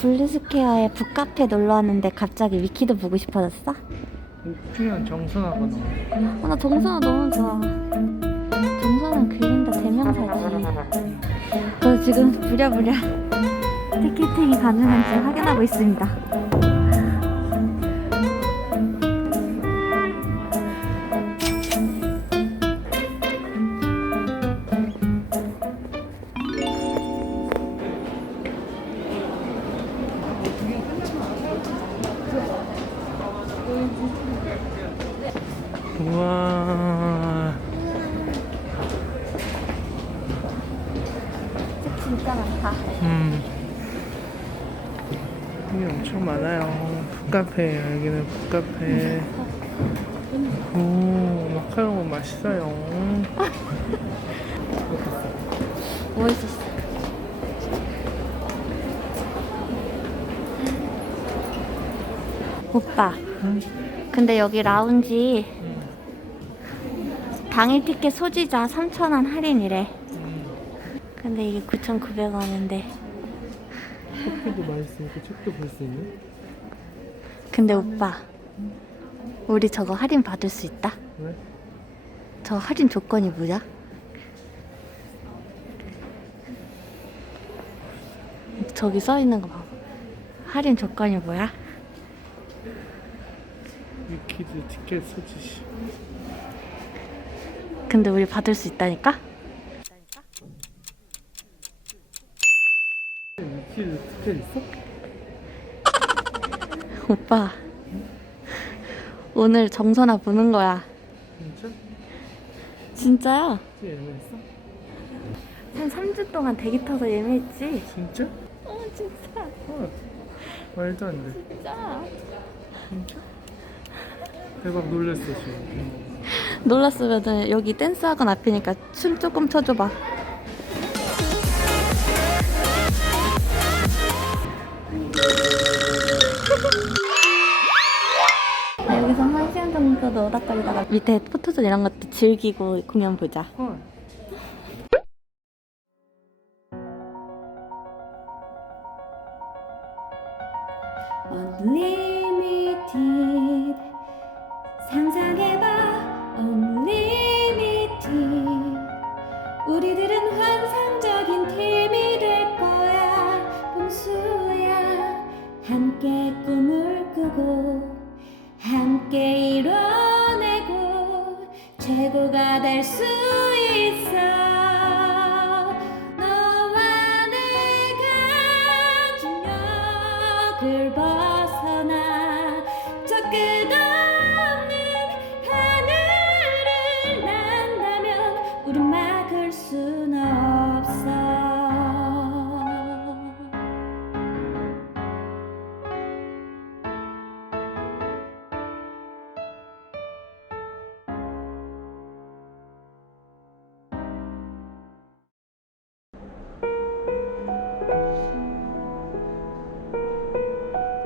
블루스퀘어에 북카페 놀러 왔는데 갑자기 위키도 보고 싶어졌어? 그냥 정선하고 너. 아, 나 정선아 너무 좋아. 정선은 그린다 대명사지. 그래서 지금 부랴부랴 티켓팅이 가능한지 확인하고 있습니다. 우와. 진짜 많다. 음. 여기 엄청 많아요. 북카페 여기는 북카페. 오 마카롱은 맛있어요. 멋있었어. 오빠, 응? 근데 여기 라운지 당일 티켓 소지자 3,000원 할인이래. 근데 이게 9,900원인데. 커피도 맛있으니까 책도 볼 수 있네. 근데 오빠, 우리 저거 할인 받을 수 있다? 왜? 저 할인 조건이 뭐야? 저기 써 있는 거 봐. 할인 조건이 뭐야? 위키드 티켓 소지시. 근데 우리 받을 수 있다니까? 있어? 오빠, 오늘 정선아 보는 거야. 진짜? 진짜야? 진짜 예매했어? 한 3주 동안 대기 타서 예매했지? 진짜? 어, 진짜. 어. 말도 안 돼. 진짜. 진짜? 대박 놀랐어 지금. 놀랐으면 여기 댄스학원 앞이니까 춤 조금 춰줘봐. 여기서 한 시간 정도 노닥거리다가 밑에 포토존 이런 것도 즐기고 공연 보자. 헐. 꿈을 꾸고 함께 이뤄내고 최고가 될 수 있어